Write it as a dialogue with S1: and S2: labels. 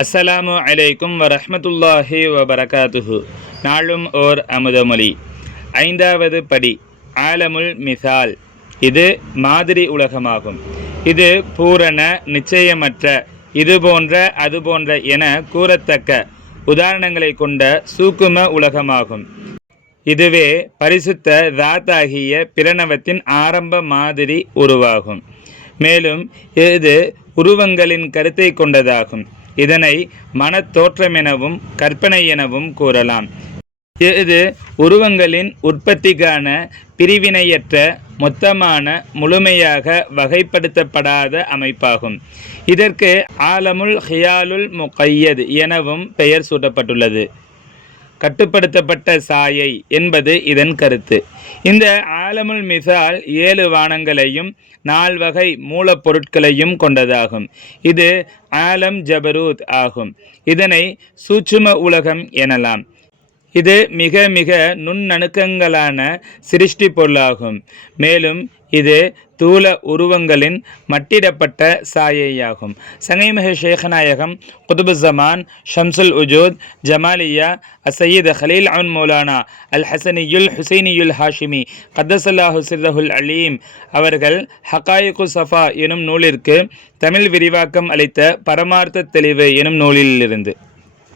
S1: அஸ்ஸலாமு அலைக்கும் வரஹ்மத்துல்லாஹி வபரகாத்துஹு. நாளும் ஓர் அமுதமொழி. ஐந்தாவது படி ஆலமுல் மிசால். இது மாதிரி உலகமாகும். இது பூரண நிச்சயமற்ற இது போன்ற அது போன்ற என கூறத்தக்க உதாரணங்களை கொண்ட சூக்கும உலகமாகும். இதுவே பரிசுத்த தாத்தாகிய பிரணவத்தின் ஆரம்ப மாதிரி உருவாகும். மேலும் இது உருவங்களின் கருத்தை கொண்டதாகும். இதனை மனத்தோற்றம் எனவும் கற்பனை எனவும் கூறலாம். இது உருவங்களின் உற்பத்திக்கான பிரிவினையற்ற மொத்தமான முழுமையாக வகைப்படுத்தப்படாத அமைப்பாகும். இதற்கு ஆலமுல் ஹியாலுல் முகையத் எனவும் பெயர் சூட்டப்பட்டுள்ளது. கட்டுப்படுத்தப்பட்ட சாயை என்பது இதன் கருத்து. இந்த ஆலமுல் மிசால் ஏழு வானங்களையும் நால்வகை மூலப்பொருட்களையும் கொண்டதாகும். இது ஆலம் ஜபரூத் ஆகும். இதனை சூட்சும உலகம் எனலாம். இது மிக மிக நுண்ணணுக்கங்களான சிருஷ்டி பொருளாகும். மேலும் இது தூல உருவங்களின் மட்டிடப்பட்ட சாயையாகும். சங்கைமக ஷேகநாயகம் குதுபுசமான் ஷம்சுல் உஜூத் ஜமாலியா அசையீத் ஹலீல் அவுன் மௌலானா அல் ஹசனியுல் ஹுசைனியுல் ஹாஷிமி கத்தசல்லாஹு சிர்ரஹுல் அலீம் அவர்கள் ஹகாயிகு சஃபா எனும் நூலிற்கு தமிழ் விரிவாக்கம் அளித்த பரமார்த்த தெளிவு எனும் நூலிலிருந்து.